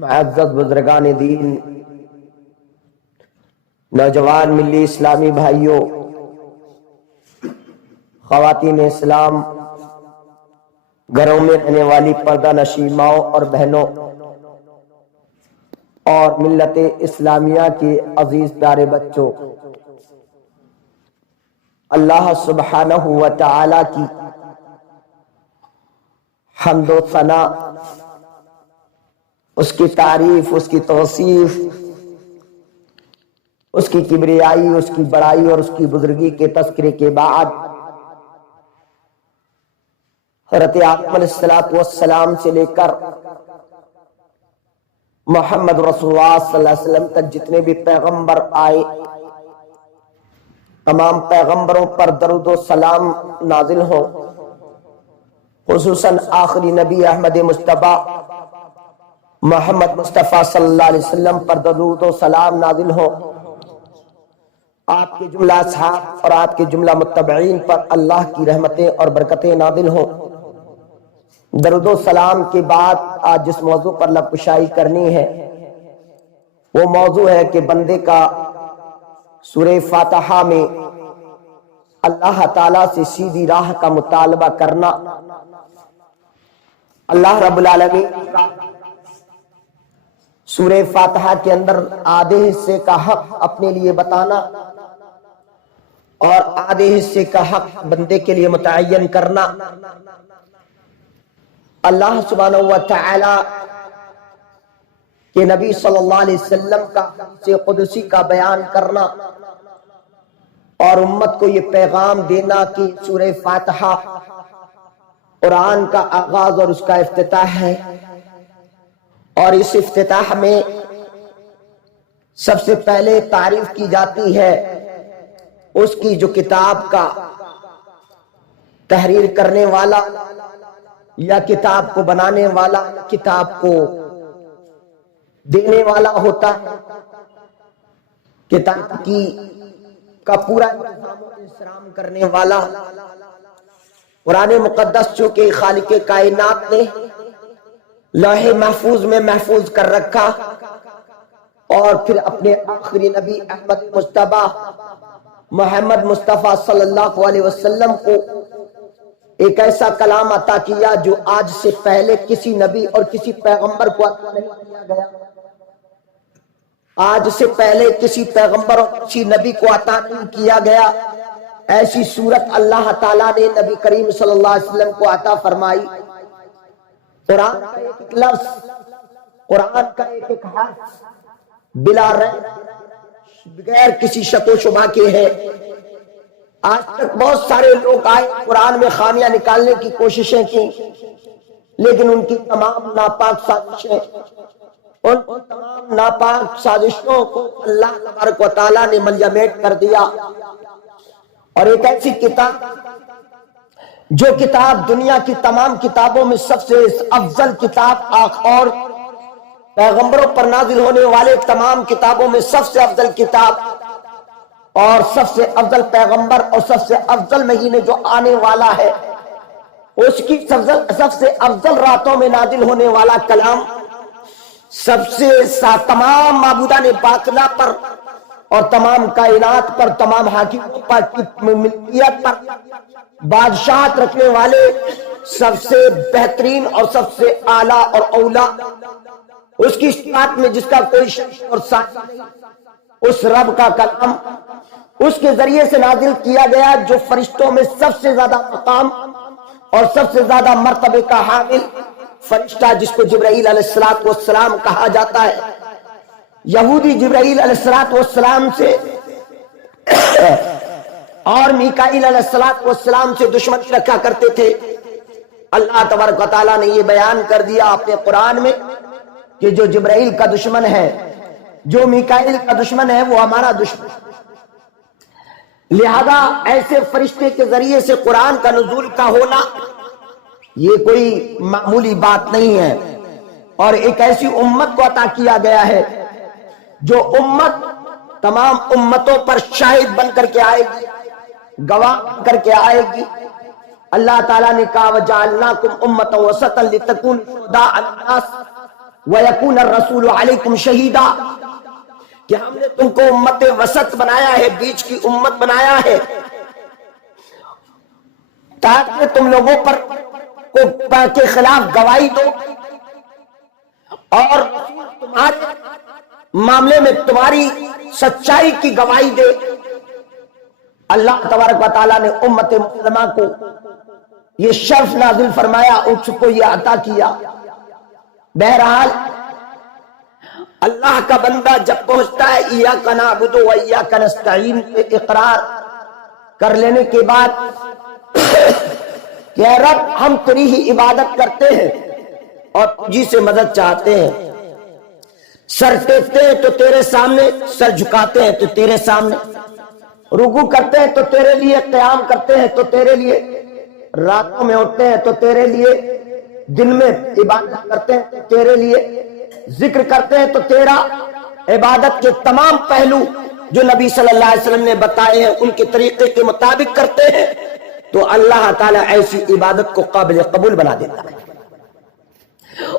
معزز بزرگان دین، نوجوان ملی اسلامی بھائیوں، خواتین اسلام، گھروں میں رہنے والی پردہ نشین ماؤں اور بہنوں اور ملت اسلامیہ کے عزیز پیارے بچوں، اللہ سبحانہ و تعالی کی حمد و ثنا، اس کی تعریف، اس کی توصیف، اس کی کبریائی، اس کی بڑائی اور اس کی بزرگی کے تذکرے کے بعد حضرت آدم علیہ السلام سے لے کر محمد رسول اللہ صلی اللہ علیہ وسلم تک جتنے بھی پیغمبر آئے، تمام پیغمبروں پر درود و سلام نازل ہو، خصوصاً آخری نبی احمد مصطفیٰ محمد مصطفیٰ صلی اللہ علیہ وسلم پر درود و سلام نازل ہو، آپ کے جملہ اصحاب اور آپ کے جملہ متبعین پر اللہ کی رحمتیں اور برکتیں نازل ہوں۔ درود و سلام کے بعد آج جس موضوع پر لب کشائی کرنی ہے وہ موضوع ہے کہ بندے کا سورہ فاتحہ میں اللہ تعالیٰ سے سیدھی راہ کا مطالبہ کرنا، اللہ رب العالمین سورہ فاتحہ کے اندر آدھے حصے کا حق اپنے لیے بتانا اور آدھے حصے کا حق بندے کے لیے متعین کرنا، اللہ سبحانہ و تعالی کے نبی صلی اللہ علیہ وسلم کا حدیث قدسی کا بیان کرنا اور امت کو یہ پیغام دینا کہ سورہ فاتحہ قرآن کا آغاز اور اس کا افتتاح ہے، اور اس افتتاح میں سب سے پہلے تعریف کی جاتی ہے اس کی جو کتاب کا تحریر کرنے والا یا کتاب کو بنانے والا، کتاب کو دینے والا ہوتا ہے، کتاب کا پورا انتظام کرنے والا قرآن مقدس جو کہ خالق کائنات نے لوح محفوظ میں محفوظ کر رکھا اور پھر اپنے آخری نبی احمد مصطفیٰ محمد مصطفیٰ صلی اللہ علیہ وسلم کو ایک ایسا کلام عطا کیا جو آج سے پہلے کسی نبی اور کسی پیغمبر کو عطا نہیں کیا گیا، آج سے پہلے کسی پیغمبر اور کسی نبی کو عطا نہیں کیا گیا۔ ایسی صورت اللہ تعالیٰ نے نبی کریم صلی اللہ علیہ وسلم کو عطا فرمائی۔ قرآن کا ایک لفظ، قرآن کا ایک حرف بلا ریب بغیر کسی شک و شبہ کے ہے۔ آج تک بہت سارے لوگ آئے، قرآن میں خامیاں نکالنے کی کوششیں کی، لیکن ان کی تمام ناپاک سازشیں، ان تمام ناپاک سازشوں کو اللہ تبارک و تعالیٰ نے ملیمیٹ کر دیا، اور ایک ایسی کتاب جو کتاب دنیا کی تمام کتابوں میں سب سے افضل کتاب اور پیغمبروں پر نازل ہونے والے تمام کتابوں میں سب سے افضل کتاب اور سب سے افضل پیغمبر اور سب سے افضل مہینے جو آنے والا ہے، اس کی سب سے افضل راتوں میں نازل ہونے والا کلام، سب سے تمام معبودان باطلہ پر اور تمام کائنات پر، تمام حاکموں پر، ملکیت پر بادشاہت رکھنے والے سب سے بہترین اور سب سے اعلیٰ اور اولا، اس کی صفات میں جس کا کوئی شک اور ثانی نہیں، اس رب کا کلام اس کے ذریعے سے نازل کیا گیا جو فرشتوں میں سب سے زیادہ مقام اور سب سے زیادہ مرتبے کا حامل فرشتہ، جس کو جبرائیل علیہ السلام کہا جاتا ہے۔ یہودی جبرائیل علیہ السلام سے اور میکائیل علیہ السلام سے دشمنی رکھا کرتے تھے۔ اللہ تبارک و تعالیٰ نے یہ بیان کر دیا اپنے قرآن میں کہ جو جبرائیل کا دشمن ہے، جو میکائیل کا دشمن ہے، وہ ہمارا دشمن ہے۔ لہذا ایسے فرشتے کے ذریعے سے قرآن کا نزول کا ہونا یہ کوئی معمولی بات نہیں ہے، اور ایک ایسی امت کو عطا کیا گیا ہے جو امت تمام امتوں پر شاہد بن کر کے آئے گی، گواہ بن کر کے آئے گی۔ اللہ تعالیٰ نے کہا وَجَعَلْنَاكُمْ أُمَّةً وَسَطًا لِتَكُونُوا شُهَدَاءَ عَلَى النَّاسِ وَيَكُونَ الرَّسُولُ عَلَيْكُمْ شَهِيدًا، کہ ہم نے تم کو امت وسط بنایا ہے، بیچ کی امت بنایا ہے، تاکہ تم لوگوں پر کے خلاف گواہی دو اور تمہارے معاملے میں تمہاری سچائی کی گواہی دے۔ اللہ تبارک و تعالیٰ نے امت مسلمہ کو یہ شرف نازل فرمایا، اس کو یہ عطا کیا۔ بہرحال اللہ کا بندہ جب پہنچتا ہے ایاک نعبد و ایاک نستعین پہ اقرار کر لینے کے بعد کہ اے رب ہم تیری ہی عبادت کرتے ہیں اور تجھی سے مدد چاہتے ہیں، سر ٹیکتے ہیں تو تیرے سامنے، سر جھکاتے ہیں تو تیرے سامنے، رکوع کرتے ہیں تو تیرے لیے، قیام کرتے ہیں تو تیرے لیے، راتوں میں اٹھتے ہیں تو تیرے لیے، دن میں عبادت کرتے ہیں تو تیرے لیے، ذکر کرتے ہیں تو تیرا، عبادت کے تمام پہلو جو نبی صلی اللہ علیہ وسلم نے بتائے ہیں ان کے طریقے کے مطابق کرتے ہیں تو اللہ تعالیٰ ایسی عبادت کو قابل قبول بنا دیتا ہے۔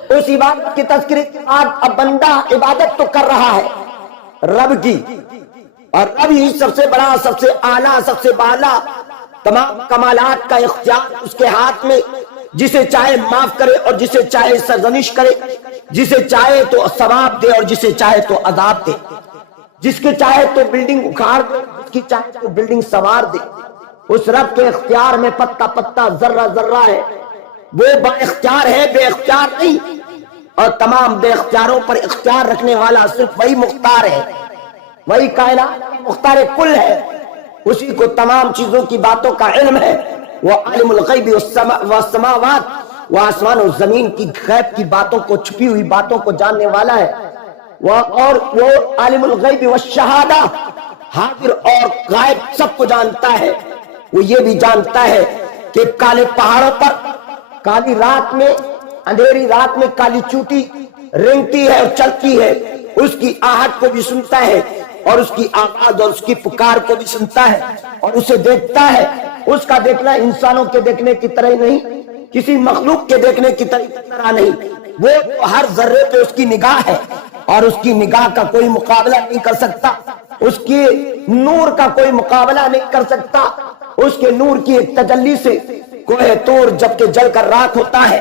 اس عبادت کی تذکرے کے بعد اب بندہ عبادت تو کر رہا ہے رب کی، اور رب ہی سب سے بڑا، سب سے اعلیٰ، سب سے بالا، تمام کمالات کا اختیار اس کے ہاتھ میں، جسے چاہے معاف کرے اور جسے چاہے سرزنش کرے، جسے چاہے تو ثواب دے اور جسے چاہے تو عذاب دے، جس کے چاہے تو بلڈنگ اکھاڑ دے، جس کی چاہے تو بلڈنگ سوار دے۔ اس رب کے اختیار میں پتا پتا، ذرہ ذرہ ہے، وہ با اختیار ہے، بے اختیار نہیں، اور تمام بے اختیاروں پر اختیار رکھنے والا صرف وہی مختار ہے، وہی کائنات مختار کل ہے، اسی کو تمام چیزوں کی باتوں کا علم ہے۔ وہ عالم الغیب والسماوات، وہ آسمان و زمین کی غیب کی باتوں کو، چھپی ہوئی باتوں کو جاننے والا ہے، اور وہ عالم الغیب والشہادہ، حاضر اور غائب سب کو جانتا ہے۔ وہ یہ بھی جانتا ہے کہ کالے پہاڑوں پر کالی رات میں، اندھیری رات میں کالی چوٹی رینگتی ہے اور چلتی ہے، اس کی آہٹ کو بھی سنتا ہے اور اس کی آواز اور اس کی پکار کو بھی سنتا ہے اور اسے دیکھتا ہے۔ اس کا دیکھنا انسانوں کے دیکھنے کی طرح نہیں، کسی مخلوق کے دیکھنے کی طرح نہیں، وہ ہر ذرے پہ اس کی نگاہ ہے اور اس کی نگاہ کا کوئی مقابلہ نہیں کر سکتا، اس کی نور کا کوئی مقابلہ نہیں کر سکتا۔ اس کے نور کی ایک تجلی سے کوہ طور جب کہ جل کر راکھ ہوتا ہے،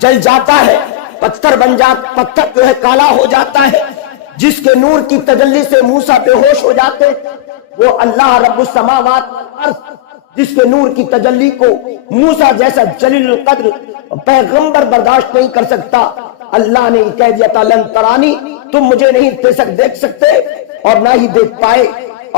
جل جاتا ہے، پتھر بن جاتا، پتھر جو ہے کالا ہو جاتا ہے، جس کے نور کی تجلی سے موسیٰ بے ہوش ہو جاتے، وہ اللہ رب السماوات والارض جس کے نور کی تجلی کو موسیٰ جیسا جلیل القدر پیغمبر برداشت نہیں کر سکتا، اللہ نے کہہ دیا تھا لن ترانی، تم مجھے نہیں دیکھ سکتے اور نہ ہی دیکھ پائے۔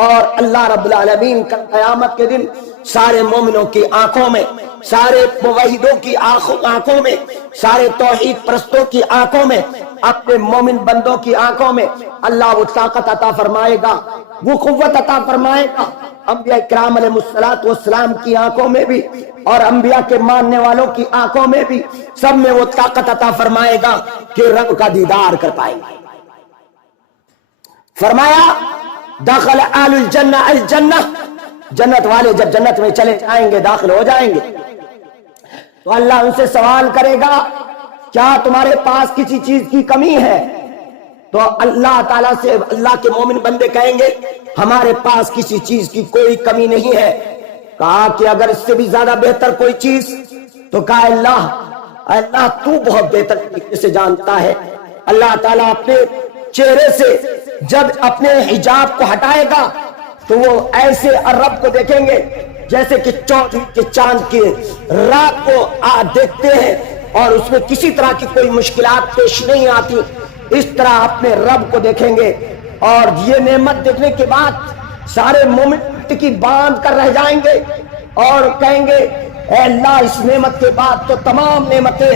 اور اللہ رب العالمین کا قیامت کے دن سارے مومنوں کی آنکھوں میں، سارے موحدوں کی آنکھوں میں، سارے توحید پرستوں کی آنکھوں میں، اپنے مومن بندوں کی آنکھوں میں اللہ وہ طاقت عطا فرمائے گا، وہ قوت عطا فرمائے گا۔ انبیاء کرام علیہ السلام کی آنکھوں میں بھی اور انبیاء کے ماننے والوں کی آنکھوں میں بھی، سب میں وہ طاقت عطا فرمائے گا کہ رب کا دیدار کر پائیں گے۔ فرمایا داخل آل الجنہ الجنہ، جنت والے جب جنت میں چلے جائیں گے، داخل ہو جائیں گے تو اللہ ان سے سوال کرے گا کیا تمہارے پاس کسی چیز کی کمی ہے؟ تو اللہ تعالیٰ سے اللہ کے مومن بندے کہیں گے ہمارے پاس کسی چیز کی کوئی کمی نہیں ہے۔ کہا کہ اگر اس سے بھی زیادہ بہتر کوئی چیز؟ تو کہا اللہ تو بہت بہتر طریقے سے جانتا ہے۔ اللہ تعالیٰ اپنے چہرے سے جب اپنے حجاب کو ہٹائے گا تو وہ ایسے رب کو دیکھیں گے جیسے کہ چودھری کے چاند کی رات کو دیکھتے ہیں اور اس میں کسی طرح کی کوئی مشکلات پیش نہیں آتی، اس طرح اپنے رب کو دیکھیں گے۔ اور یہ نعمت دیکھنے کے بعد سارے مومن کی باندھ کر رہ جائیں گے اور کہیں گے اے اللہ اس نعمت کے بعد تو تمام نعمتیں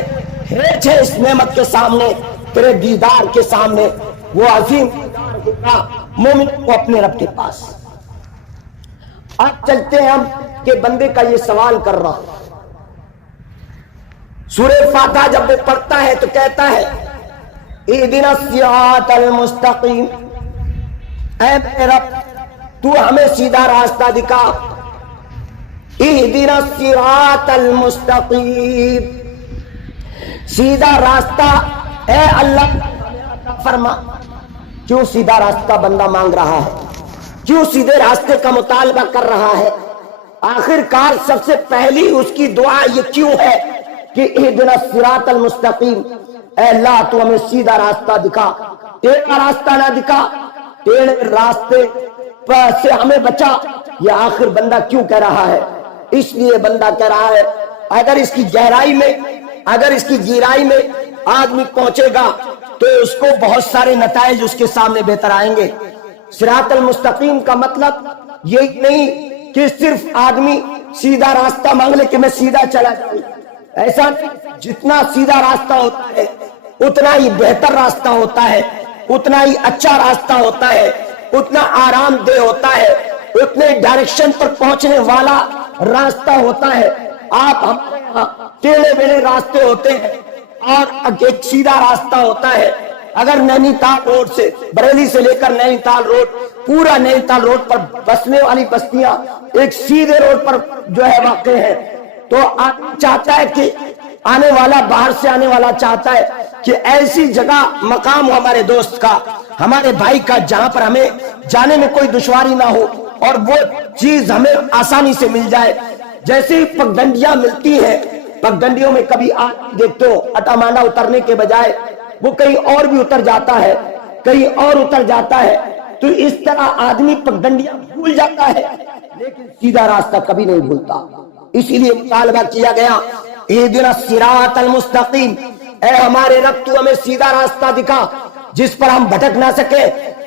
ہیچ ہے اس نعمت کے سامنے، تیرے دیدار کے سامنے۔ وہ عظیم مومن کو اپنے رب کے پاس۔ اب چلتے ہیں ہم کہ بندے کا یہ سوال کر رہا ہوں، سورہ فاتحہ جب وہ پڑھتا ہے تو کہتا ہے اہدنا الصراط المستقیم، اے میرے رب تو ہمیں سیدھا راستہ دکھا، اہدنا الصراط المستقیم، سیدھا راستہ اے اللہ فرما، کیوں سیدھا راستہ بندہ مانگ رہا ہے، کیوں سیدھے راستے کا مطالبہ کر رہا ہے؟ آخر کار سب سے پہلی اس کی دعا یہ کیوں ہے کہ اہدنا الصراط المستقیم، اے اللہ تو ہمیں سیدھا راستہ دکھا، ٹیڑھا راستہ نہ دکھا، ٹیڑھے راستے سے ہمیں بچا۔ یہ آخر بندہ کیوں کہہ رہا ہے؟ اس لیے بندہ کہہ رہا ہے اگر اس کی گہرائی میں، اگر اس کی گہرائی میں آدمی پہنچے گا تو اس کو بہت سارے نتائج اس کے سامنے بہتر آئیں گے۔ صراط المستقیم کا مطلب یہ نہیں کہ صرف آدمی سیدھا راستہ مانگ لے کہ میں سیدھا چلا جاؤں، ایسا نہیں۔ جتنا سیدھا راستہ ہوتا ہے اتنا ہی بہتر راستہ ہوتا ہے، اتنا ہی اچھا راستہ ہوتا ہے، اتنا آرام دہ ہوتا ہے، اتنے ڈائریکشن پر پہنچنے والا راستہ ہوتا ہے۔ آپ ہمارے یہاں ٹیڑھے میڑھے راستے ہوتے ہیں اور ایک سیدھا راستہ ہوتا ہے۔ اگر نینی تال روڈ سے، بریلی سے لے کر نینی تال روڈ، پورا نینی تال روڈ پر بسنے والی بستیاں ایک سیدھے روڈ پر جو ہے واقع ہے، تو آدمی چاہتا ہے کہ آنے والا، باہر سے آنے والا چاہتا ہے کہ ایسی جگہ مقام ہو ہمارے دوست کا، ہمارے بھائی کا، جہاں پر ہمیں جانے میں کوئی دشواری نہ ہو اور وہ چیز ہمیں آسانی سے مل جائے۔ جیسے ہی پگڈنڈیاں ملتی ہیں، پگڈنڈیوں میں کبھی آپ دیکھتے ہو اٹا مانڈا اترنے کے بجائے وہ کہیں اور بھی اتر جاتا ہے، کہیں اور اتر جاتا ہے، تو اس طرح آدمی پگڈنڈیاں بھول جاتا ہے لیکن سیدھا راستہ کبھی نہیں بھولتا۔ اسی لیے مطالبہ کیا گیا اہدنا الصراط المستقیم، اے ہمارے رب تو ہمیں سیدھا راستہ دکھا جس پر ہم بھٹک نہ سکے،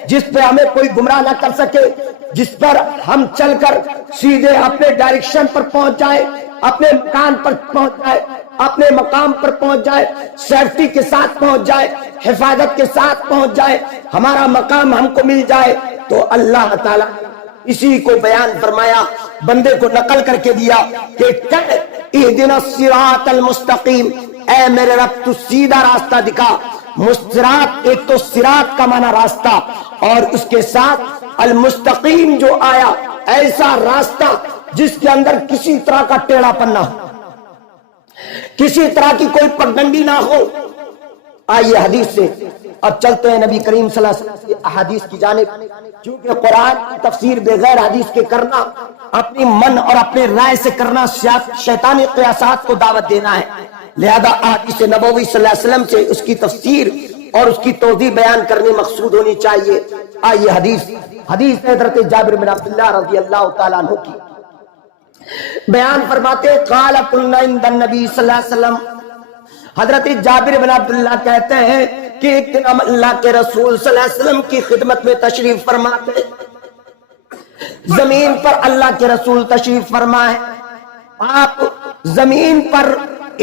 جس پہ ہمیں کوئی گمراہ نہ کر سکے، جس پر ہم چل کر سیدھے اپنے ڈائریکشن پر پہنچ جائے، اپنے مکان پر پہنچ جائے، اپنے مقام پر پہنچ جائے، سیفٹی کے ساتھ پہنچ جائے، حفاظت کے ساتھ پہنچ جائے، ہمارا مقام ہم کو مل جائے۔ تو اللہ تعالیٰ اسی کو بیان فرمایا، بندے کو نقل کر کے دیا کہ اہدنا الصراط المستقیم، اے میرے رب تو سیدھا راستہ دکھا۔ مسترات، ایک تو صراط کا معنی راستہ، اور اس کے ساتھ المستقیم جو آیا، ایسا راستہ جس کے اندر کسی طرح کا ٹیڑھا پن نہ ہو، کسی طرح کی کوئی پگڈنڈی نہ ہو۔ آئیے حدیث سے اب چلتے ہیں نبی کریم صلی اللہ علیہ وسلم کی احادیث کی جانب، کیونکہ قرآن کی تفسیر بغیر حدیث کے کرنا، اپنی من اور اپنے رائے سے کرنا شیطانی قیاسات کو دعوت دینا ہے۔ لہذا احادیث نبوی صلی اللہ علیہ وسلم سے اس کی تفسیر اور اس کی توضیح بیان کرنی مقصود ہونی چاہیے۔ آئیے حدیث حضرت جابر بن عبداللہ رضی اللہ تعالیٰ عنہ کی بیان فرماتے، قال قلنا عند النبی صلی اللہ علیہ وسلم، حضرت جابر بن عبداللہ کہتے ہیں کہ ایک دن ہم اللہ کے رسول صلی اللہ علیہ وسلم کی خدمت میں تشریف فرماتے، زمین پر اللہ کے رسول تشریف فرمائے، آپ زمین پر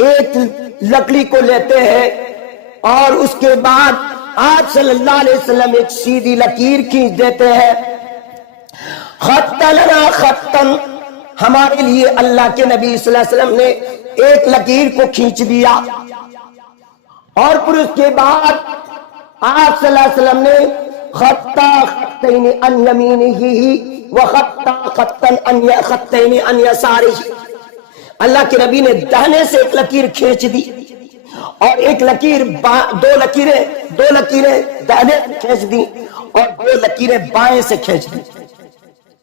ایک لکڑی کو لیتے ہیں اور اس کے بعد آپ صلی اللہ علیہ وسلم ایک سیدھی لکیر کھینچ دیتے ہیں، خط لنا خطن، ہمارے لیے اللہ کے نبی صلی اللہ علیہ وسلم نے ایک لکیر کو کھینچ دیا، اور پھر اس کے بعد آپ صلی اللہ علیہ وسلم نے خطا خطین عن یمینہ وخطا خطین عن یسارہ، اللہ کے نبی نے دہنے سے ایک لکیر کھینچ دی اور ایک لکیر دو لکیریں دہنے سے کھینچ دی اور دو لکیریں بائیں سے کھینچ دی۔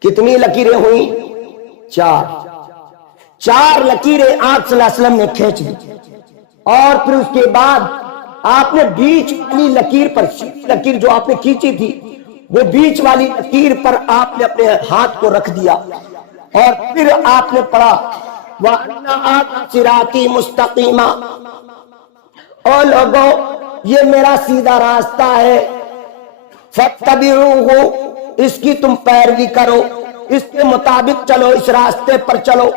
کتنی لکیریں ہوئیں؟ چار لکیریں آپ صلی اللہ علیہ وسلم نے کھینچ دی، اور پھر اس کے بعد آپ نے بیچ والی لکیر پر، لکیر جو آپ نے کھینچی تھی وہ بیچ والی لکیر پر آپ نے اپنے ہاتھ کو رکھ دیا، اور پھر آپ نے پڑھا وَأَنَّ هَذَا صِرَاطِي مُسْتَقِيمًا، او لوگوں یہ میرا سیدھا راستہ ہے، فَاتَّبِعُوهُ، اس کی تم پیروی کرو، اس کے مطابق چلو، اس راستے پر چلو،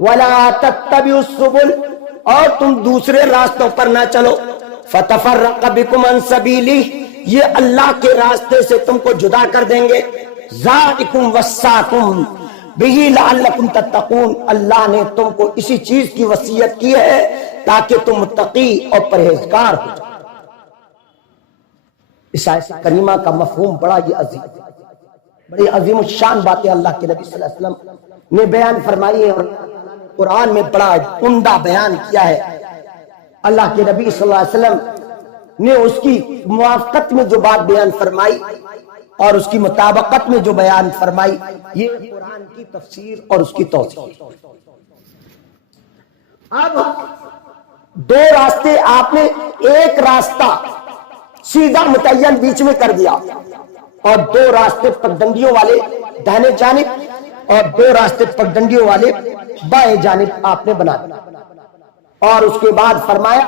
وَلَا تَتَّبِعُوا السُّبُلَ، اور تم دوسرے راستوں پر نہ چلو، فَتَفَرَّقَ بِكُمْ عَنْ سَبِيلِهِ، یہ اللہ کے راستے سے تم کو جدا کر دیں گے، ذَلِكُمْ وَصَّاكُمْ بِهِ لَعَلَّكُمْ تَتَّقُونَ، اللہ نے تم کو اسی چیز کی وصیت کی ہے تاکہ تم متقی اور پرہیزگار ہو جاؤ۔ اس آیت کریمہ کا مفہوم بڑا ہی عظیم، بڑی عظیم الشان باتیں اللہ کے نبی صلی اللہ علیہ وسلم نے بیان فرمائی ہے، اور قرآن میں بڑا عمدہ بیان کیا ہے۔ اللہ کے نبی صلی اللہ علیہ وسلم نے اس کی موافقت میں جو بات بیان فرمائی اور اس کی مطابقت میں جو بیان فرمائی، یہ قرآن کی تفسیر اور اس کی توضیح۔ اب دو راستے آپ نے ایک راستہ سیدھا متعین بیچ میں کر دیا، اور دو راستے پگڈنڈیوں والے داہنے جانب اور دو راستے پگڈنڈیوں والے بائیں جانب آپ نے بنا دیا، اور اس کے بعد فرمایا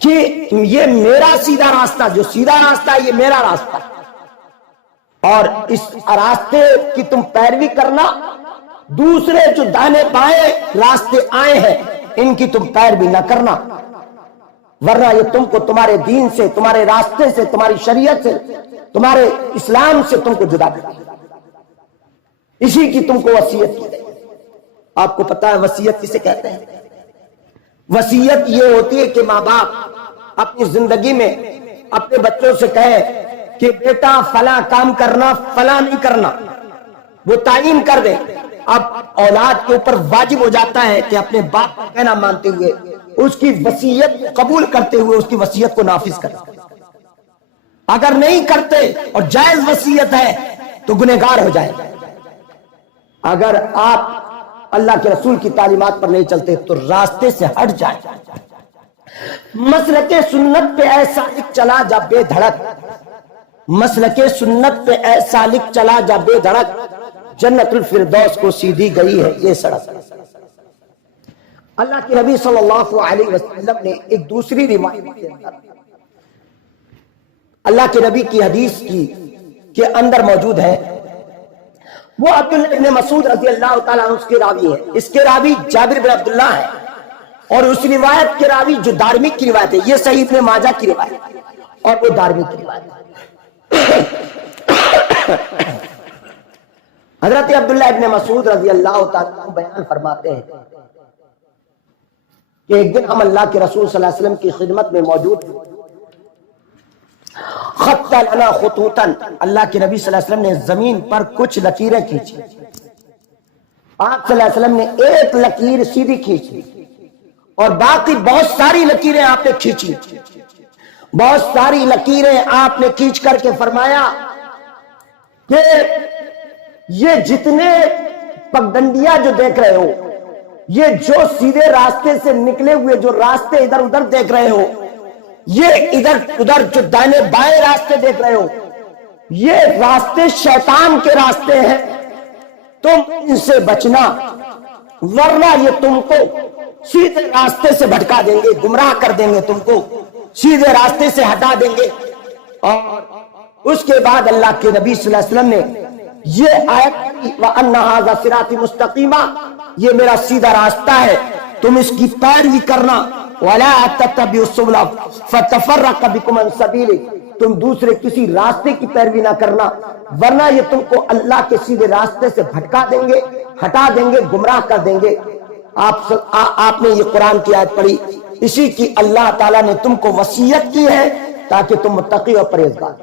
کہ یہ میرا سیدھا راستہ، جو سیدھا راستہ ہے یہ میرا راستہ، اور اس راستے کی تم پیروی کرنا، دوسرے جو داہنے بائیں راستے آئے ہیں ان کی تم پیروی نہ کرنا، ورنہ یہ تم کو تمہارے دین سے، تمہارے راستے سے، تمہاری شریعت سے، تمہارے اسلام سے تم کو جدا کر دے گا۔ اسی کی تم کو وصیت کی گئی۔ آپ کو پتا ہے وصیت کسے کہتے ہیں؟ وصیت یہ ہوتی ہے کہ ماں باپ اپنی زندگی میں اپنے بچوں سے کہے کہ بیٹا فلاں کام کرنا، فلاں نہیں کرنا، وہ تعین کر دے۔ اب اولاد کے اوپر واجب ہو جاتا ہے کہ اپنے باپ کا کہنا مانتے ہوئے، اس کی وصیت قبول کرتے ہوئے اس کی وصیت کو نافذ کرے۔ اگر نہیں کرتے اور جائز وصیت ہے تو گنہگار ہو جائے۔ اگر آپ اللہ کے رسول کی تعلیمات پر نہیں چلتے تو راستے سے ہٹ جائیں۔ مسلک سنت پہ اے سالک چلا جا بے دھڑک، مسلک سنت پہ اے سالک چلا جا بے دھڑک، جنت الفردوس کو سیدھی گئی ہے یہ سڑک۔ اللہ کے نبی صلی اللہ علیہ وسلم نے ایک دوسری روایت کے اندر اللہ کے نبی کی حدیث کی کے اندر موجود ہے، وہ عبداللہ ابن مسعود رضی اللہ تعالیٰ عنہ اس کے راوی ہے، اس کے راوی جابر بن عبداللہ ہے، اور اس روایت کے راوی جو دارمی کی روایت ہے، یہ صحیح ابن ماجہ کی روایت ہے اور وہ دارمی کی روایت ہے۔ حضرت عبداللہ ابن مسعود رضی اللہ تعالیٰ عنہ بیان فرماتے ہیں کہ ایک دن ہم اللہ کے رسول صلی اللہ علیہ وسلم کی خدمت میں موجود تھے۔ خط لنا خطوطا، اللہ کے نبی صلی اللہ علیہ وسلم نے زمین پر کچھ لکیریں کھینچی۔ آپ صلی اللہ علیہ وسلم نے ایک لکیر سیدھی کھینچی اور باقی بہت ساری لکیریں آپ نے کھینچی، بہت ساری لکیریں آپ نے کھینچ کر کے فرمایا کہ یہ جتنے پگڈنڈیاں جو دیکھ رہے ہو، یہ جو سیدھے راستے سے نکلے ہوئے جو راستے ادھر ادھر دیکھ رہے ہو، یہ ادھر ادھر جو دائیں بائیں راستے دیکھ رہے ہو، یہ راستے شیطان کے راستے ہیں، تم ان سے بچنا، ورنہ یہ تم کو سیدھے راستے سے بھٹکا دیں گے، گمراہ کر دیں گے، تم کو سیدھے راستے سے ہٹا دیں گے۔ اور اس کے بعد اللہ کے نبی صلی اللہ علیہ وسلم نے یہ آیت وَأَنَّ هَذَا صِرَاطِي مُسْتَقِيمًا، یہ میرا سیدھا راستہ ہے، تم اس کی پیروی کرنا، وَلَا تَتَّبِعُوا السُّبُلَ فَتَفَرَّقَ بِكُمْ عَنْ سَبِيلِهِ، تم دوسرے کسی راستے کی پیروی نہ کرنا، ورنہ یہ تم کو اللہ کے سیدھے راستے سے بھٹکا دیں گے، ہٹا دیں گے، گمراہ کر دیں گے۔ آپ نے یہ قرآن کی آیت پڑھی، اسی کی اللہ تعالیٰ نے تم کو وصیت کی ہے تاکہ تم متقی اور پرہیزگار۔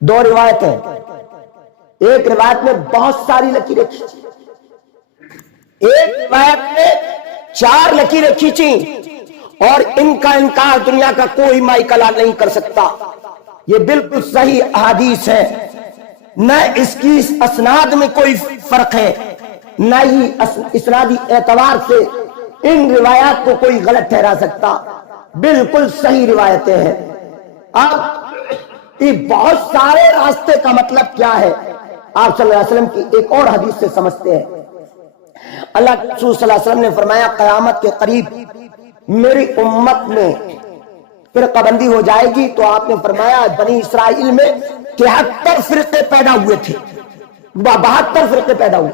دو روایتیں، ایک روایت میں بہت ساری لکیریں کھینچی، ایک روایت میں 4 لکیریں کھینچی، اور ان کا انکار دنیا کا کوئی مائی کلام نہیں کر سکتا۔ یہ بالکل صحیح احادیث ہے، نہ اس کی اسناد میں کوئی فرق ہے، نہ ہی اسنادی اعتبار سے ان روایات کو کوئی غلط ٹھہرا سکتا، بالکل صحیح روایتیں ہیں۔ اب یہ بہت سارے راستے کا مطلب کیا ہے آپ صلی اللہ علیہ وسلم کی ایک اور حدیث سے سمجھتے ہیں۔ اللہ کے رسول صلی اللہ علیہ وسلم نے فرمایا قیامت کے قریب میری امت میں فرقہ بندی ہو جائے گی، تو آپ نے فرمایا بنی اسرائیل میں 73 فرقے پیدا ہوئے تھے، 72 فرقے پیدا ہوئے،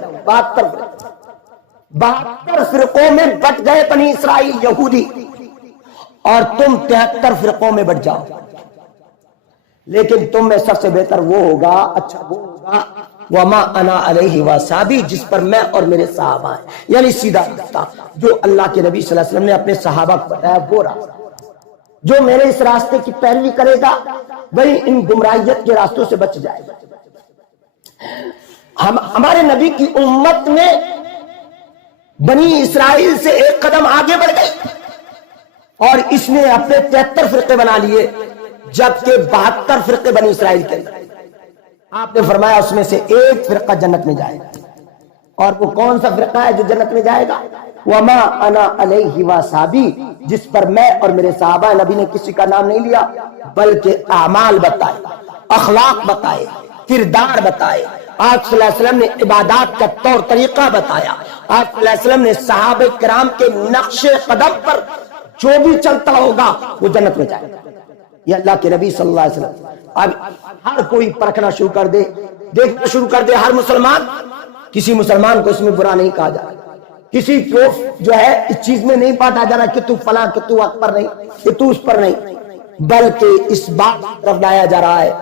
72 فرقوں میں بٹ گئے بنی اسرائیل یہودی، اور تم 73 فرقوں میں بٹ جاؤ، لیکن تم میں سب سے بہتر وہ ہوگا، اچھا وہ ہوگا وما انا علیہ وصحابی، جس پر میں اور میرے صحابہ ہیں، یعنی سیدھا راستہ جو اللہ کے نبی صلی اللہ علیہ وسلم نے اپنے صحابہ کو بتایا، وہ راستہ جو میرے اس راستے کی پیروی کرے گا وہی ان گمراہیت کے راستوں سے بچ جائے گا۔ ہمارے نبی کی امت میں بنی اسرائیل سے ایک قدم آگے بڑھ گئی، اور اس نے اپنے 73 فرقے بنا لیے، جبکہ 72 فرقے بنی اسرائیل کے اندر۔ آپ نے فرمایا اس میں سے ایک فرقہ جنت میں جائے گا، اور وہ کون سا فرقہ ہے جو جنت میں جائے گا؟ وما انا علیہ واصحابی، جس پر میں اور میرے صحابہ۔ نبی نے کسی کا نام نہیں لیا، بلکہ اعمال بتائے، اخلاق بتائے، کردار بتائے۔ آپ صلی اللہ علیہ وسلم نے عبادات کا طور طریقہ بتایا۔ آپ صلی اللہ علیہ وسلم نے صحابہ کرام کے نقش قدم پر جو بھی چلتا ہوگا وہ جنت میں جائے گا۔ یہ اللہ کے نبی صلی اللہ علیہ وسلم۔ اب ہر کوئی پرکھنا شروع کر دے، دیکھنا شروع کر دے، ہر مسلمان، کسی مسلمان کو اس میں برا نہیں کہا جا رہا، کسی کو جو ہے اس چیز میں نہیں بانٹا جا رہا کہ تو فلاں، کہ تو حق پر نہیں، کہ تو اس پر نہیں، بلکہ اس بات کی طرف لایا جا رہا ہے،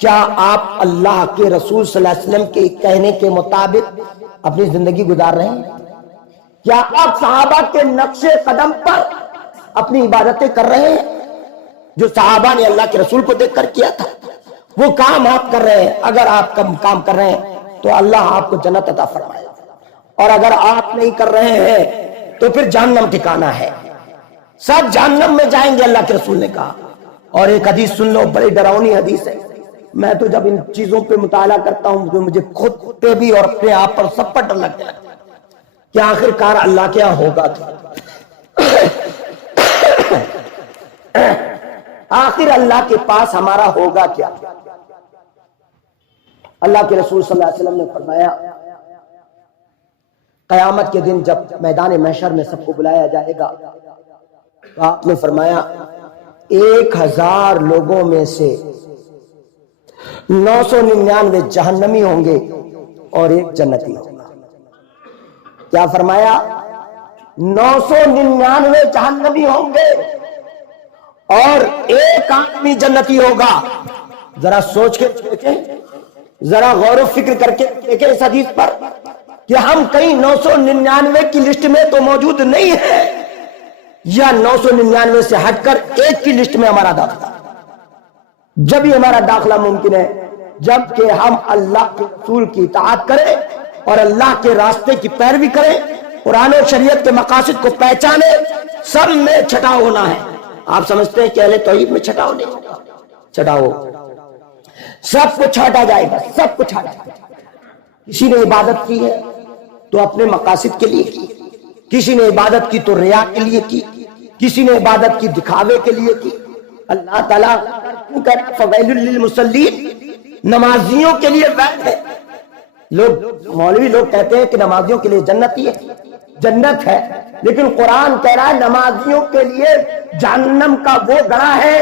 کیا آپ اللہ کے رسول صلی اللہ علیہ وسلم کے کہنے کے مطابق اپنی زندگی گزار رہے ہیں؟ کیا آپ صحابہ کے نقش قدم پر اپنی عبادتیں کر رہے ہیں جو صحابہ نے اللہ کے رسول کو دیکھ کر کیا تھا؟ وہ کام آپ کر رہے ہیں؟ اگر آپ کام کر رہے ہیں تو اللہ آپ کو جنت عطا فرمائے، اور اگر آپ نہیں کر رہے ہیں تو پھر جہنم ٹھکانہ ہے، سب جہنم میں جائیں گے، اللہ کے رسول نے کہا۔ اور ایک حدیث سن لو، بڑی ڈراؤنی حدیث ہے۔ میں تو جب ان چیزوں پہ مطالعہ کرتا ہوں تو مجھے خود پہ بھی اور اپنے آپ پر سب پر ڈر لگنے لگتا ہے کہ آخر کار اللہ کیا ہوگا کیا، آخر اللہ کے پاس ہمارا ہوگا کیا۔ اللہ کے رسول صلی اللہ علیہ وسلم نے فرمایا، قیامت کے دن جب میدان محشر میں سب کو بلایا جائے گا تو آپ نے فرمایا 1000 لوگوں میں سے 999 جہنمی ہوں گے اور ایک جنتی ہوگا۔ کیا فرمایا؟ 999 جہنمی ہوں گے اور ایک آدمی جنتی ہوگا۔ ذرا سوچ کے دیکھیں، ذرا غور و فکر کر کے دیکھیں اس حدیث پر کہ ہم کہیں 999 کی لسٹ میں تو موجود نہیں ہے، یا 999 سے ہٹ کر ایک کی لسٹ میں ہمارا داخلہ۔ جب ہی ہمارا داخلہ ممکن ہے جب کہ ہم اللہ کے رسول کی اطاعت کریں اور اللہ کے راستے کی پیروی کریں، قرآن و شریعت کے مقاصد کو پہچانے۔ سب میں چھٹاؤ ہونا ہے۔ آپ سمجھتے ہیں کہ اہل توحید میں چھٹاؤ نہیں ہوگا؟ چھٹاؤ، سب کو چھاٹا جائے گا، سب کو چھاٹا جائے گا۔ کسی نے عبادت کی ہے تو اپنے مقاصد کے لیے کی، کسی نے عبادت کی تو ریا کے لیے کی، کسی نے عبادت کی دکھاوے کے لیے کی۔ اللہ تعالیٰ فویل للمصلین، نمازیوں کے لیے وعد ہے۔ لوگ مولوی لوگ کہتے ہیں کہ نمازیوں کے لیے جنت ہی ہے، جنت ہے، لیکن قرآن کہہ رہا ہے نمازیوں کے لیے جہنم کا وہ گڑھا ہے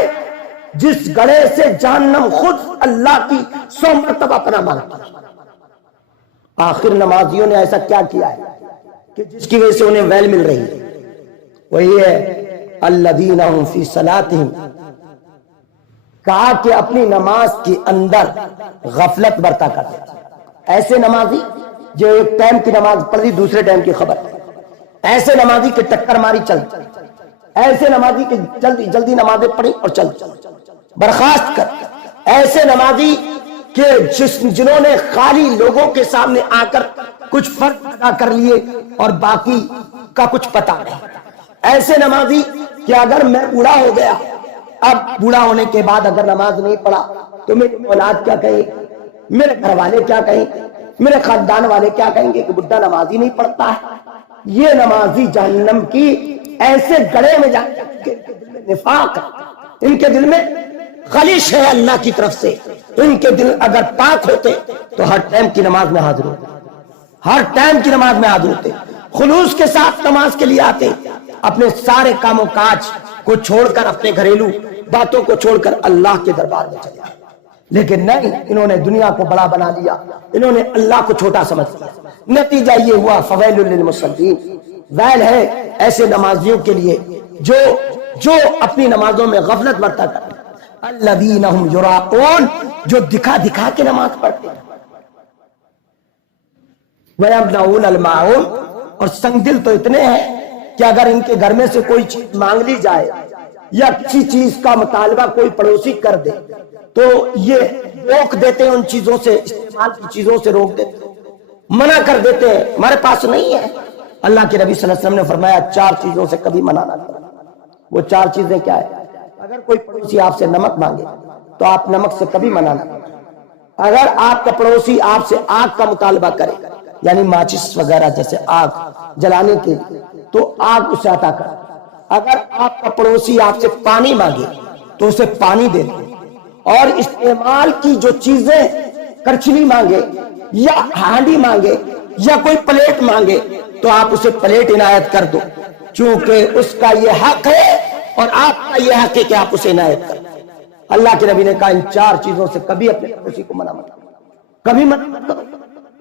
جس گڑھے سے جہنم خود اللہ کی 100 مرتبہ پناہ مانگتا ہے۔ آخر نمازیوں نے ایسا کیا کیا ہے کہ جس کی وجہ سے انہیں ویل مل رہی ہے؟ وہی ہے الذین هم فی صلاتہم، کہا کہ اپنی نماز کے اندر غفلت برتا کرتے ہیں۔ ایسے نمازی جو ایک ٹائم کی نماز پڑھی دوسرے ٹائم کی خبر، ایسے نمازی کے ٹکر ماری چل، ایسے نمازی کے جلدی جلدی نمازیں پڑھی اور چل برخاست کر، ایسے نمازی کہ جنہوں نے خالی لوگوں کے سامنے آ کر کچھ فرض ادا کر لیے اور باقی کا کچھ پتہ نہیں، ایسے نمازی کہ اگر میں بوڑھا ہو گیا، اب بوڑھا ہونے کے بعد اگر نماز نہیں پڑھا تو میری اولاد کیا کہے، میرے گھر والے کیا کہیں، میرے خاندان والے کیا کہیں گے کہ بڈھا نماز ہی نہیں پڑھتا ہے۔ یہ نمازی جہنم کی ایسے گڑھے میں جائیں کہ ان کے دل میں نفاق ہے، ان کے دل میں خلش ہے اللہ کی طرف سے۔ ان کے دل اگر پاک ہوتے تو ہر ٹائم کی نماز میں حاضر ہوتے، ہر ٹائم کی نماز میں حاضر ہوتے، خلوص کے ساتھ نماز کے لیے آتے، اپنے سارے کام و کاج کو چھوڑ کر، اپنے گھریلو باتوں کو چھوڑ کر اللہ کے دربار میں چلے آئے۔ لیکن نہیں، انہوں نے دنیا کو بڑا بنا لیا، انہوں نے اللہ کو چھوٹا سمجھ لیا۔ نتیجہ یہ ہوا فویل للمصلین، ویل ہے ایسے نمازیوں کے لیے جو اپنی نمازوں میں غفلت برتا کرتے، الذین هم یراؤون، جو دکھا دکھا کے نماز پڑھتے ہیں، ویمنعون الماعون، اور سنگ دل تو اتنے ہیں کہ اگر ان کے گھر میں سے کوئی چیز مانگ لی جائے یا کسی چیز کا مطالبہ کوئی پڑوسی کر دے تو یہ روک دیتے ہیں، ان چیزوں سے، استعمال کی چیزوں سے روک دیتے ہیں، منع کر دیتے ہیں، ہمارے پاس نہیں ہے۔ اللہ کے نبی صلی اللہ علیہ وسلم نے فرمایا 4 چیزوں سے کبھی منع نہ کرو، وہ 4 چیزیں کیا ہے؟ اگر کوئی پڑوسی آپ سے نمک مانگے تو آپ نمک سے کبھی منع نہ کریں۔ اگر آپ کا پڑوسی آپ سے آگ کا مطالبہ کرے، یعنی ماچس وغیرہ جیسے آگ جلانے کے لیے، تو آگ اسے عطا کریں۔ اگر آپ کا پڑوسی آپ سے پانی مانگے تو اسے پانی دے دیں، اور استعمال کی جو چیزیں کرچھلی مانگے یا ہانڈی مانگے یا کوئی پلیٹ مانگے تو آپ اسے پلیٹ عنایت کر دو، چونکہ اس کا یہ حق ہے اور آپ کا یہ حق ہے کہ آپ اسے عنایت کریں۔ اللہ کے نبی نے کہا ان 4 چیزوں سے کبھی اپنے پڑوسی کو منع مت کرو، کبھی منع مت کرو۔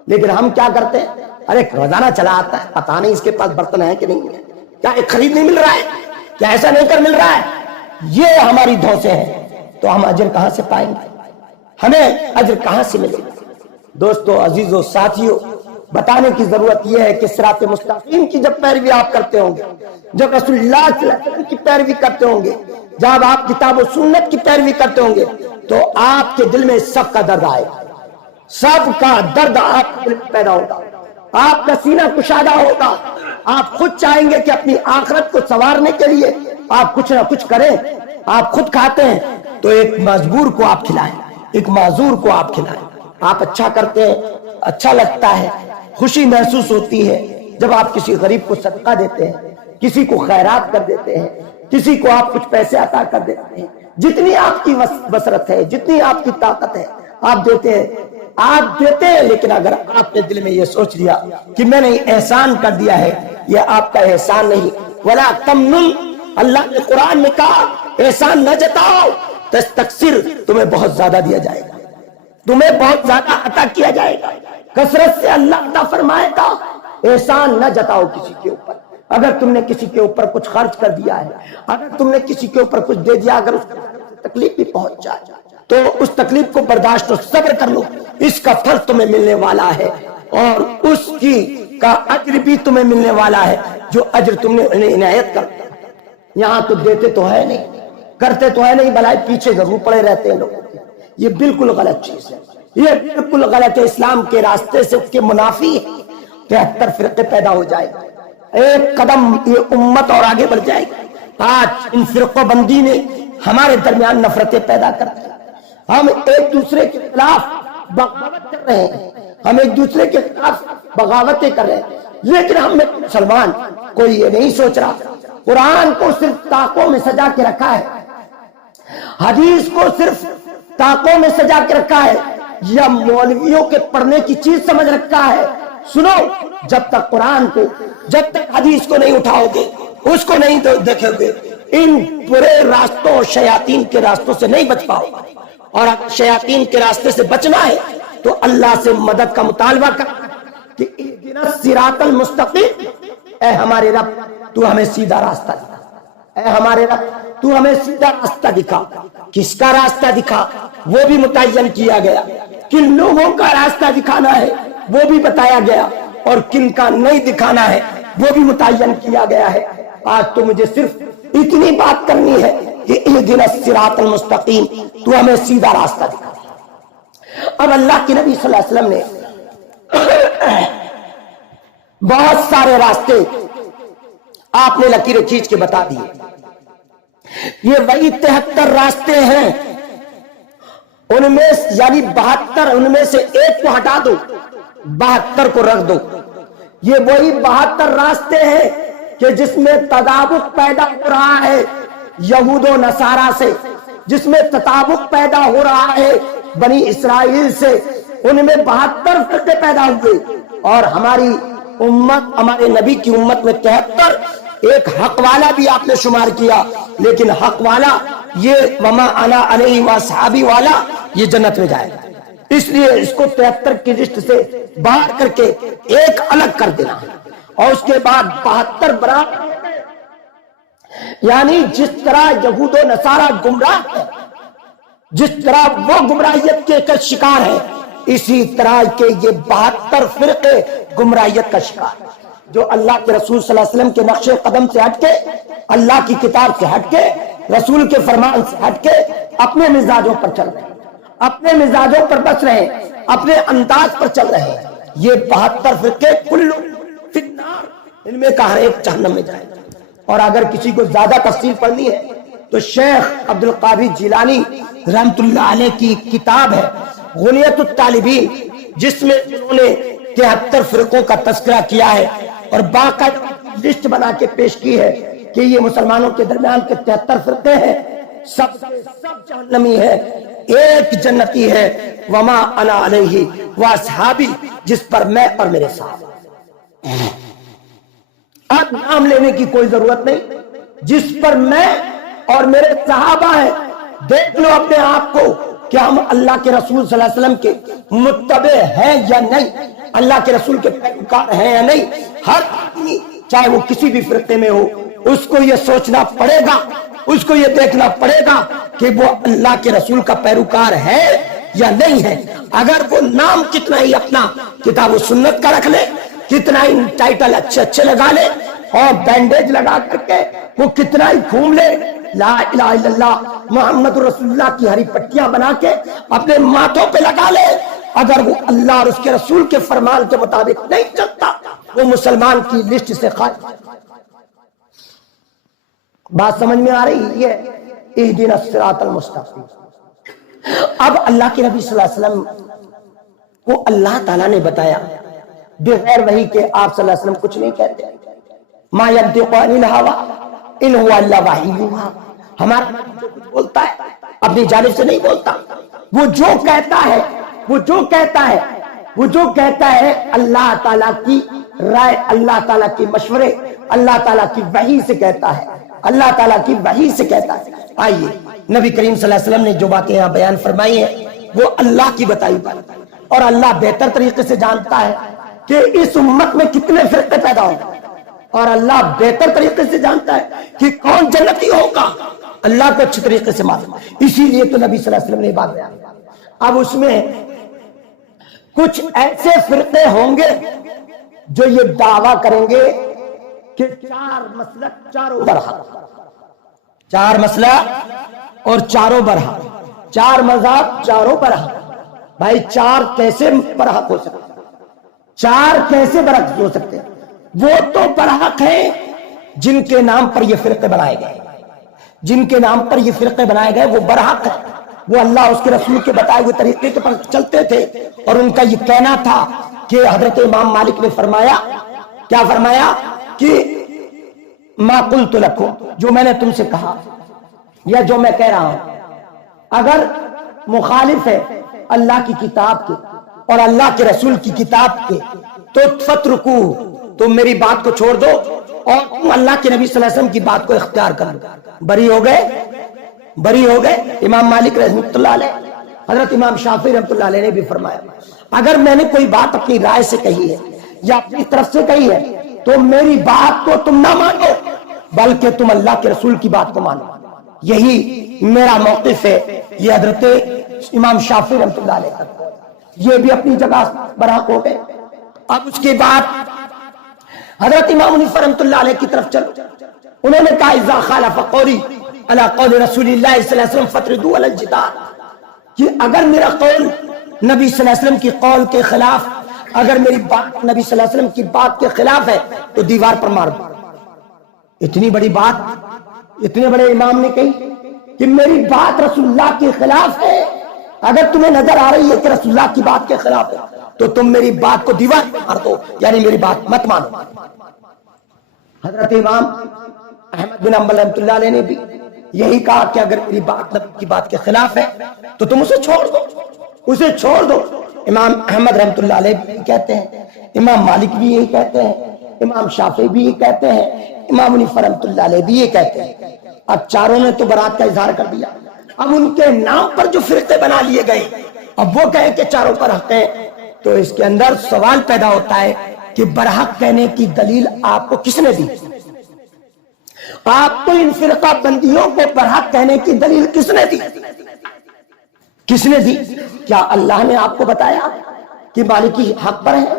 لیکن ہم کیا کرتے ہیں؟ ارے روزانہ چلا آتا ہے، پتہ نہیں اس کے پاس برتن ہے کہ نہیں ہے، کیا ایک خرید نہیں مل رہا ہے، کیا ایسا نہیں کر مل رہا ہے، یہ ہماری دھوسے ہیں، تو ہم اجر کہاں سے پائیں گے؟ ہمیں اجر کہاں سے ملے گا؟ دوستو، عزیزو، ساتھیو، بتانے کی ضرورت یہ ہے کہ صراط مستقیم کی جب پیروی آپ کرتے ہوں گے، جب رسول اللہ صلی اللہ علیہ وسلم کی پیروی کرتے ہوں گے، جب آپ کتاب و سنت کی پیروی کرتے ہوں گے، تو آپ کے دل میں سب کا درد آئے گا، سب کا درد آپ کے دل میں پیدا ہوگا، آپ کا سینہ کشادہ ہوگا، آپ خود چاہیں گے کہ اپنی آخرت کو سنوارنے کے لیے آپ کچھ نہ کچھ کریں۔ آپ خود کھاتے ہیں تو ایک مجبور کو آپ کھلائیں، ایک معذور کو آپ کھلائیں۔ آپ اچھا کرتے ہیں، اچھا لگتا ہے، خوشی محسوس ہوتی ہے جب آپ کسی غریب کو صدقہ دیتے ہیں، کسی کو خیرات کر دیتے ہیں، کسی کو آپ کچھ پیسے عطا کر دیتے ہیں، جتنی آپ کی وسعت ہے، جتنی آپ کی طاقت ہے آپ دیتے ہیں، آپ دیتے ہیں۔ لیکن اگر آپ نے دل میں یہ سوچ لیا کہ میں نے احسان کر دیا ہے، یہ آپ کا احسان نہیں، وَلَا تَمْنُنْ، اللہ نے قرآن میں کہا احسان نہ جتاؤ، تستکثر، تمہیں بہت زیادہ دیا جائے گا، تمہیں بہت زیادہ عطا کیا جائے گا، کثرت سے اللہ عطا فرمائے گا۔ احسان نہ جتاؤ کسی کے اوپر۔ اگر تم نے کسی کے اوپر کچھ خرچ کر دیا ہے، اگر تم نے کسی کے اوپر کچھ دے دیا، اگر اس کو تکلیف بھی پہنچ جائے تو اس تکلیف کو برداشت اور صبر کر لو، اس کا پھل تمہیں ملنے والا ہے، اور اس کی کا اجر بھی تمہیں ملنے والا ہے جو اجر تم نے انہیں عنایت کر دیا۔ یہاں تو دیتے تو ہے نہیں، کرتے تو ہے نہیں، بلائے پیچھے ضرور پڑے رہتے ہیں لوگ۔ یہ بالکل غلط چیز ہے، یہ بالکل غلط ہے، اسلام کے راستے سے اس کے منافی ہے۔ 73 فرقے پیدا ہو جائے گا، ایک قدم یہ امت اور آگے بڑھ جائے گی۔ آج ان فرقوں بندی نے ہمارے درمیان نفرتیں پیدا کر دی، ہم ایک دوسرے کے خلاف بغاوت کر رہے ہیں، ہم ایک دوسرے کے خلاف بغاوتیں کر رہے ہیں، لیکن ہم میں مسلمان کوئی یہ نہیں سوچ رہا۔ قرآن کو صرف طاقوں میں سجا کے رکھا ہے، حدیث کو صرف طاقوں میں سجا کے رکھا ہے، یا مولویوں کے پڑھنے کی چیز سمجھ رکھا ہے۔ سنو، جب تک قرآن کو، جب تک حدیث کو نہیں اٹھاؤ گے، اس کو نہیں دیکھو گے، ان برے راستوں، شیاطین کے راستوں سے نہیں بچ پاؤ گے۔ اور اگر شیاطین کے راستے سے بچنا ہے تو اللہ سے مدد کا مطالبہ کر کہ اہدنا الصراط المستقیم، اے ہمارے رب تو ہمیں سیدھا راستہ دکھا، اے ہمارے رب تو ہمیں سیدھا راستہ دکھا۔ کس کا راستہ دکھا وہ بھی متعین کیا گیا، کن لوگوں کا راستہ دکھانا ہے وہ بھی بتایا گیا، اور کن کا نہیں دکھانا ہے وہ بھی متعین کیا گیا ہے۔ آج تو مجھے صرف اتنی بات کرنی ہے کہ اہدنا الصراط المستقیم، تو ہمیں سیدھا راستہ دکھا۔ اب اللہ کے نبی صلی اللہ علیہ وسلم نے بہت سارے راستے آپ نے لکیریں کھینچ کے بتا دیے، یہ وہی 73 راستے ہیں، ان میں یعنی 72، ان میں سے ایک کو ہٹا دو، 72 کو رکھ دو۔ یہ وہی 72 راستے ہیں کہ جس میں تطابق پیدا ہو رہا ہے یہود و نصارہ سے، جس میں تطابق پیدا ہو رہا ہے بنی اسرائیل سے، ان میں 72 فرقے پیدا ہوئے، اور ہماری امت، ہمارے نبی کی امت میں 73، ایک حق والا بھی آپ نے شمار کیا، لیکن حق والا یہ وما انا علیہ واصحابی والا یہ جنت میں جائے گا، اس لیے اس کو 73 کی لسٹ سے باہر کر کے ایک الگ کر دینا، اور اس کے بعد 72 برابر، یعنی جس طرح یہود و نصارہ گمراہ ہے، جس طرح وہ گمراہیت کے شکار ہے، اسی طرح کے یہ 72 فرقے گمراہیت کا شکار ہے، جو اللہ کے رسول صلی اللہ علیہ وسلم کے نقش قدم سے ہٹ کے، اللہ کی کتاب سے ہٹ کے، رسول کے فرمان سے ہٹ کے اپنے مزاجوں پر چل رہے ہیں، اپنے مزاجوں پر بس رہے ہیں، اپنے انداز پر چل رہے ہیں۔ یہ 72 فرقے کل فی النار، ان میں کا ہر ایک جہنم میں جائے گا۔ اور اگر کسی کو زیادہ تفصیل پڑھنی ہے تو شیخ عبد القادر جیلانی رحمت اللہ علیہ کی کتاب ہے غنیت الطالبین، جس میں انہوں نے 73 فرقوں کا تذکرہ کیا ہے اور باقاعدہ لسٹ بنا کے پیش کی ہے کہ یہ مسلمانوں کے درمیان کے 73 فرقے ہیں، سب جہنمی ہے، ایک جنتی ہے، وما انا علیہ واصحابی، جس پر میں اور میرے صحابہ۔ اب نام لینے کی کوئی ضرورت نہیں، جس پر میں اور میرے صحابہ ہیں۔ دیکھ لو اپنے آپ کو کہ ہم اللہ کے رسول صلی اللہ علیہ وسلم کے متبع ہیں یا نہیں، اللہ کے رسول کے پیروکار ہیں یا نہیں۔ ہر آدمی چاہے وہ کسی بھی فرقے میں ہو، اس کو یہ سوچنا پڑے گا، اس کو یہ دیکھنا پڑے گا کہ وہ اللہ کے رسول کا پیروکار ہے یا نہیں ہے۔ اگر وہ نام کتنا ہی اپنا کتاب و سنت کا رکھ لے، کتنا ہی ٹائٹل اچھے اچھے لگا لے اور بینڈیج لگا کر کے وہ کتنا ہی گھوم لے، لا الہ الا اللہ محمد رسول اللہ کی ہری پٹیاں بنا کے اپنے ماتھوں پہ لگا لے، اگر وہ اللہ اور اس کے رسول کے فرمان کے مطابق نہیں چلتا، وہ مسلمان کی لسٹ سے خارج۔ بات سمجھ میں آ رہی ہے؟ اہدنا الصراط المستقیم۔ اب اللہ کے نبی صلی اللہ علیہ وسلم کو اللہ تعالیٰ نے بتایا بغیر وحی کے آپ صلی اللہ علیہ وسلم کچھ نہیں کہتے۔ ما ينطق عن الهوى ان هو الا وحی یوحی، ہمارا جو کچھ بولتا ہے اپنی جانب سے نہیں بولتا، وہ جو کہتا ہے وہ جو کہتا ہے اللہ تعالیٰ کی رائے، اللہ تعالیٰ کے مشورے، اللہ تعالیٰ کی وحی سے کہتا ہے، اللہ تعالیٰ کی وحی سے کہتا ہے۔ آئیے نبی کریم صلی اللہ علیہ وسلم نے جو باتیں یہاں بیان فرمائی ہیں وہ اللہ کی بتائی بات، اور اللہ بہتر طریقے سے جانتا ہے کہ اس امت میں کتنے فرقے پیدا ہوں، اور اللہ بہتر طریقے سے جانتا ہے کہ کون جنتی ہوگا، اللہ کو اچھی طریقے سے معلوم ہے۔ اسی لیے تو نبی صلی اللہ علیہ وسلم نے یہ بات بیان کی۔ اب اس میں کچھ ایسے فرقے ہوں گے جو یہ دعویٰ کریں گے کہ چار مسلک چاروں برحق، چار مسلک اور چاروں برحق، چار مذہب چاروں برحق۔ بھائی چار کیسے برحق ہو سکتے؟ چار کیسے برحق ہو سکتے؟ وہ تو برحق ہیں جن کے نام پر یہ فرقے بنائے گئے، جن کے نام پر یہ فرقے بنائے گئے وہ برحق ہیں، وہ اللہ اس کے رسول کے بتائے ہوئے طریقے کے پر چلتے تھے، اور ان کا یہ کہنا تھا کہ حضرت امام مالک نے فرمایا، کیا فرمایا کہ ما قلت لکم، جو میں نے تم سے کہا یا جو میں کہہ رہا ہوں اگر مخالف ہے اللہ کی کتاب کے اور اللہ کے رسول کی کتاب کے تو فترکو، تم میری بات کو چھوڑ دو اور تم اللہ کے نبی صلی اللہ علیہ وسلم کی بات کو اختیار کر لو۔ بری ہو گئے امام مالک رحمۃ اللہ علیہ، حضرت امام شافعی رحمۃ اللہ علیہ نے بھی فرمایا اگر میں نے کوئی بات اپنی رائے سے کہی ہے یا اپنی طرف سے کہی ہے تو میری بات کو تم نہ مانو بلکہ تم اللہ کے رسول کی بات کو مانو، یہی میرا موقف ہے۔ یہ حضرت امام شافعی رحمۃ اللہ علیہ کا، یہ بھی اپنی جگہ برحق ہو گئے۔ اب اس کے بعد حضرت امام حنیفہ رحمۃ اللہ علیہ کی طرف چلو، انہوں نے کہا اذا خالف قولی علی قول رسول اللہ صلی اللہ علیہ وسلم فاتردوا علی الجدار، کہ اگر میرا قول نبی صلی اللہ علیہ وسلم کی قول کے خلاف، اگر میری بات نبی صلی اللہ علیہ وسلم کی بات کے خلاف ہے تو دیوار پر مار دو۔ اتنی بڑی بات اتنے بڑے امام نے کہی کہ میری بات رسول اللہ کے خلاف ہے، اگر تمہیں نظر آ رہی ہے کہ رسول اللہ کی بات کے خلاف ہے تو تم میری بات کو دیوار پر مار دو، یعنی میری بات مت مانو۔ حضرت امام احمد بن حنبل رحمۃ اللہ علیہ نے بھی یہی کہا کہ اگر میری بات نبی کی بات کے خلاف ہے تو تم اسے چھوڑ دو۔ امام احمد رحمۃ اللہ علیہ بھی کہتے ہیں، امام مالک بھی یہی کہتے ہیں، امام شافعی بھی یہ کہتے ہیں، امام حنیفہ رحمۃ اللہ علیہ بھی یہ کہتے ہیں۔ اب چاروں نے تو برات کا اظہار کر دیا، اب ان کے نام پر جو فرقے بنا لیے گئے اب وہ کہیں کہ چاروں پر حق ہیں، تو اس کے اندر سوال پیدا ہوتا ہے کہ برحق کہنے کی دلیل آپ کو کس نے دی؟ آپ کو ان فرقہ بندیوں کو برحق کہنے کی دلیل کس نے دی؟ کیا اللہ نے آپ کو بتایا کہ مالکی حق پر ہے؟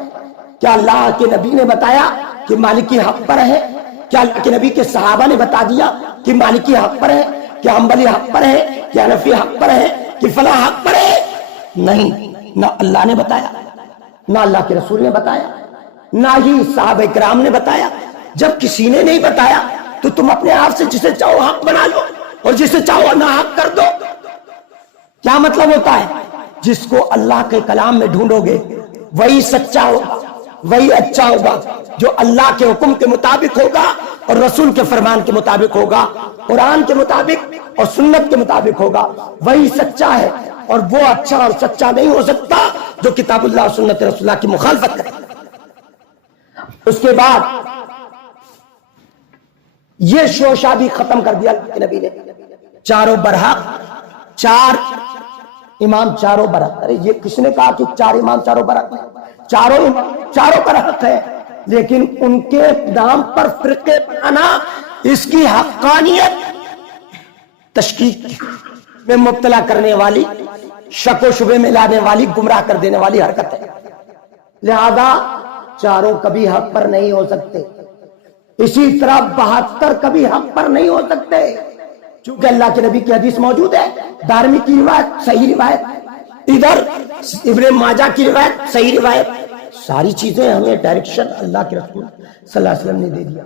کیا اللہ کے نبی نے بتایا کہ مالکی حق پر ہے؟ کیا اللہ کے نبی کے صحابہ نے بتا دیا کہ مالکی حق پر ہے، کہ حنبلی حق پر ہے، کہ حنفی حق پر ہے، کہ فلاں حق پر ہے؟ نہیں، نہ اللہ نے بتایا، نہ اللہ کے رسول نے بتایا، نہ ہی صحابہ کرام نے بتایا۔ جب کسی نے نہیں بتایا تو تم اپنے آپ سے جسے چاہو حق بنا لو اور جسے چاہو ناحق کر دو. کیا مطلب ہوتا ہے؟ جس کو اللہ کے کلام میں ڈھونڈو گے وہی سچا ہوگا, وہی اچھا ہوگا, جو اللہ کے حکم کے مطابق ہوگا اور رسول کے فرمان کے مطابق ہوگا, قرآن کے مطابق اور سنت کے مطابق ہوگا, وہی سچا ہے. اور وہ اچھا اور سچا نہیں ہو سکتا جو کتاب اللہ اور سنت رسول اللہ کی مخالفت کرے. اس کے بعد یہ شوشہ بھی ختم کر دیا اللہ کے نبی نے. چاروں برحق, چار امام چاروں برحق. ارے یہ کس نے کہا کہ چار امام چاروں برحق ہیں؟ چاروں امام چاروں برحق ہیں, لیکن ان کے نام پر فرقے بنانا اس کی حقانیت تشکیک میں مبتلا کرنے والی, شک و شبے میں لانے والی, گمراہ کر دینے والی حرکت ہے. لہذا چاروں کبھی حق پر نہیں ہو سکتے. اسی طرح 72 کبھی حق پر نہیں ہو سکتے, چونکہ اللہ کے نبی کی حدیث موجود ہے, دارمی کی روایت صحیح روایت, ادھر ابن ماجہ کی روایت صحیح روایت. ساری چیزیں ہمیں ڈائریکشن اللہ کے رسول صلی اللہ علیہ وسلم نے دے دیا.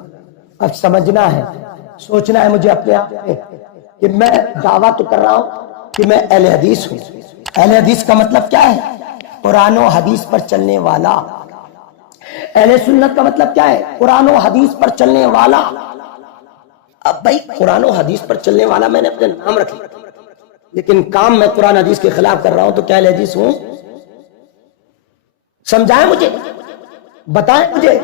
اب سمجھنا ہے, سوچنا ہے مجھے اپنے آپ میں کہ میں دعویٰ تو کر رہا ہوں کہ میں اہل حدیث ہوں. اہل حدیث کا مطلب کیا ہے؟ قرآن و حدیث پر چلنے والا. اہل سنت کا مطلب کیا ہے؟ قرآن و حدیث پر چلنے والا. اب بھائی قرآن و حدیث پر چلنے والا میں نے اپنے نام رکھ لیا, لیکن کام میں قرآن حدیث کے خلاف کر رہا ہوں, تو کیا اہل حدیث ہوں؟ سمجھائیں مجھے, بتائیں مجھے.